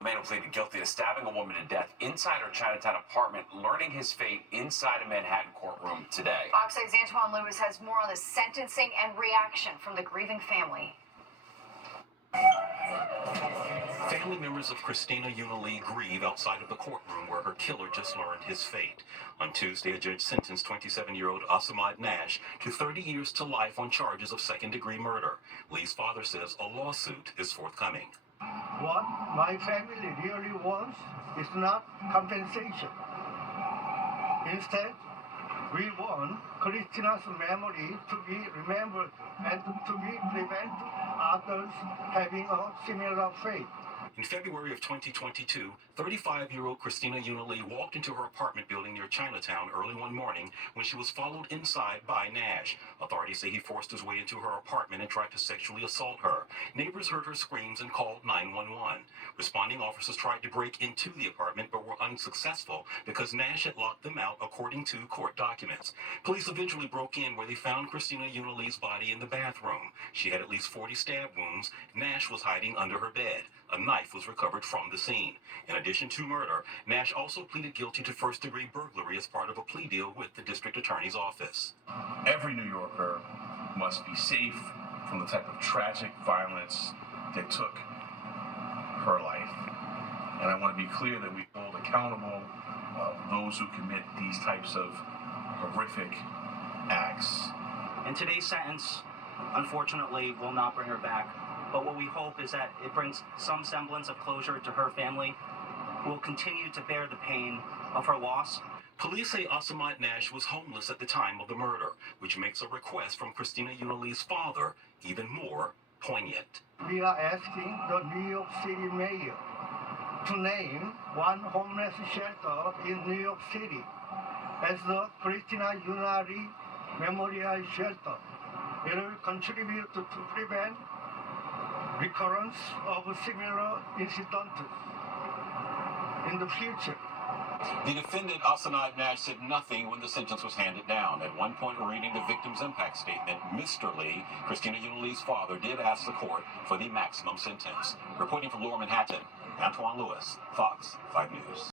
The man who pleaded guilty to stabbing a woman to death inside her Chinatown apartment, learning his fate inside a Manhattan courtroom today. Fox 8's Antoine Lewis has more on the sentencing and reaction from the grieving family. Family members of Christina Yuna grieve outside of the courtroom where her killer just learned his fate. On Tuesday, a judge sentenced 27-year-old Asamad Nash to 30 years to life on charges of second-degree murder. Lee's father says a lawsuit is forthcoming. What my family really wants is not compensation. Instead, we want Christina's memory to be remembered and to be prevent others having a similar fate. In February of 2022, 35-year-old Christina Yuna walked into her apartment building near Chinatown early one morning when she was followed inside by Nash. Authorities say he forced his way into her apartment and tried to sexually assault her. Neighbors heard her screams and called 911. Responding officers tried to break into the apartment but were unsuccessful because Nash had locked them out, according to court documents. Police eventually broke in where they found Christina Yuna body in the bathroom. She had at least 40 stab wounds. Nash was hiding under her bed. A knife was recovered from the scene. In addition to murder, Nash also pleaded guilty to first-degree burglary as part of a plea deal with the district attorney's office. Every New Yorker must be safe from the type of tragic violence that took her life. And I want to be clear that we hold accountable those who commit these types of horrific acts. And today's sentence, unfortunately, will not bring her back. But what we hope is that it brings some semblance of closure to her family, who will continue to bear the pain of her loss. Police say Asamad Nash was homeless at the time of the murder, which makes a request from Christina Yuna father even more poignant. We are asking the New York City mayor to name one homeless shelter in New York City as the Christina Yuna Memorial Shelter. It will contribute to prevent recurrence of similar incidents in the future. The defendant, Asamad Nash, said nothing when the sentence was handed down. At one point, reading the victim's impact statement, Mr. Lee, Christina Yuna father, did ask the court for the maximum sentence. Reporting from Lower Manhattan, Antoine Lewis, Fox 5 News.